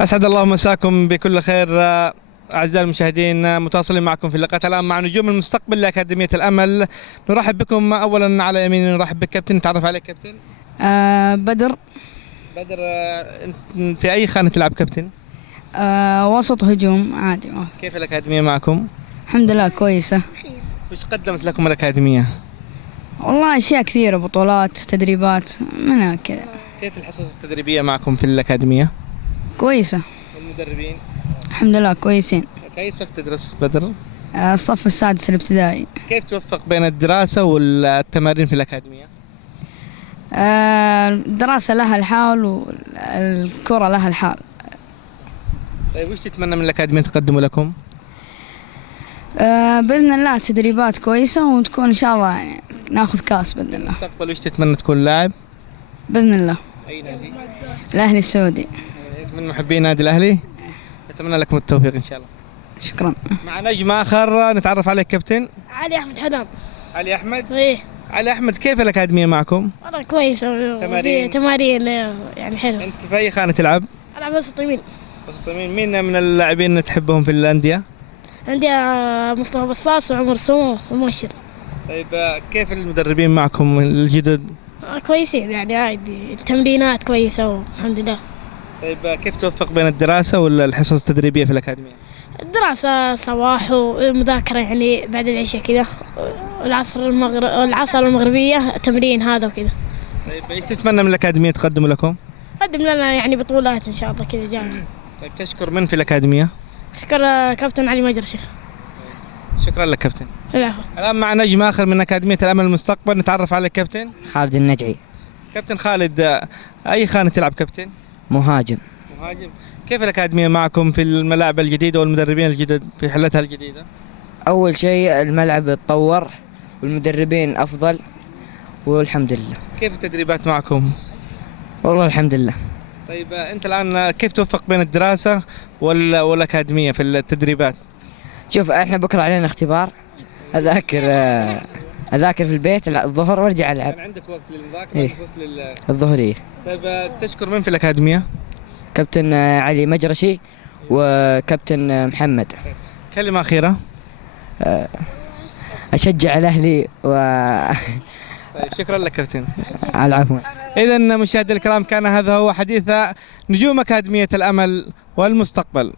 أسعد الله مساكم بكل خير. أعزائي المشاهدين، متواصلين معكم في اللقاءات الآن مع نجوم المستقبل لأكاديمية الأمل. نرحب بكم. أولا على يميني نرحب بك كابتن، نتعرف عليك كابتن. بدر. بدر، أنت في أي خانة تلعب كابتن؟ وسط هجوم عادي. كيف الأكاديمية معكم؟ الحمد لله كويسة. وش قدمت لكم الأكاديمية؟ والله أشياء كثيرة، بطولات، تدريبات، منها كذا. كيف الحصص التدريبية معكم في الأكاديمية؟ كويسة. والمدربين؟ الحمد لله كويسين. في أي صف تدرس بدر؟ الصف السادس الابتدائي. كيف توفق بين الدراسة والتمارين في الأكاديمية؟ الدراسة لها الحال والكرة لها الحال. طيب وش تتمنى من الأكاديمية تقدمه لكم؟ بإذن الله تدريبات كويسة وتكون إن شاء الله يعني ناخذ كاس بإذن الله. المستقبل وش تتمنى تكون لاعب؟ بإذن الله. أي نادي؟ الأهلي السعودي. من محبين نادي الأهلي؟ أتمنى لكم التوفيق إن شاء الله. شكرا. مع نجم آخر نتعرف عليك كابتن. علي أحمد حدام. علي أحمد؟ إيه. علي أحمد، كيف الأكاديمية معكم؟ والله كويسة. تمارين يعني حلوة. أنت في أي خانة تلعب؟ ألعب وسط يمين. وسط يمين. مين من اللاعبين تحبهم في الأندية؟ عندي مصطفى بصاص وعمر سمو ومؤشر. طيب كيف المدربين معكم الجدد؟ كويسين يعني عادي، التمرينات كويسة والحمد لله. طيب كيف توفق بين الدراسة ولا الحصص التدريبية في الأكاديمية؟ الدراسة صباح والمذاكرة يعني بعد العشاء كذا، والعصر المغربية تمرين هذا وكذا. طيب ايش تتمنى من الأكاديمية تقدم لكم؟ قدم لنا يعني بطولات إن شاء الله كذا جاية. طيب تشكر من في الأكاديمية؟ أشكر كابتن علي مجرشي. شكرا لك كابتن. العفو. الآن مع نجم آخر من أكاديمية الأمل المستقبل، نتعرف عليك كابتن. خالد النجعي. كابتن خالد، أي خانة تلعب كابتن؟ مهاجم. مهاجم. كيف الأكاديمية معكم في الملاعب الجديدة والمدربين الجدد في حلتها الجديدة؟ أول شيء الملعب اتطور والمدربين أفضل والحمد لله. كيف التدريبات معكم؟ والله الحمد لله. طيب أنت الآن كيف توفق بين الدراسة والأكاديمية في التدريبات؟ شوف احنا بكرة علينا اختبار، أذاكر في البيت الظهر وارجع ألعب. يعني عندك وقت للمذاكرة؟ إيه. عندك وقت الظهرية. طيب تشكر من في الأكاديمية؟ كابتن علي مجرشي وكابتن محمد. كلمة أخيرة. أشجع الأهلي طيب شكرا لك كابتن. على العفو. إذا مشاهدينا الكرام، كان هذا هو حديث نجوم أكاديمية الأمل والمستقبل.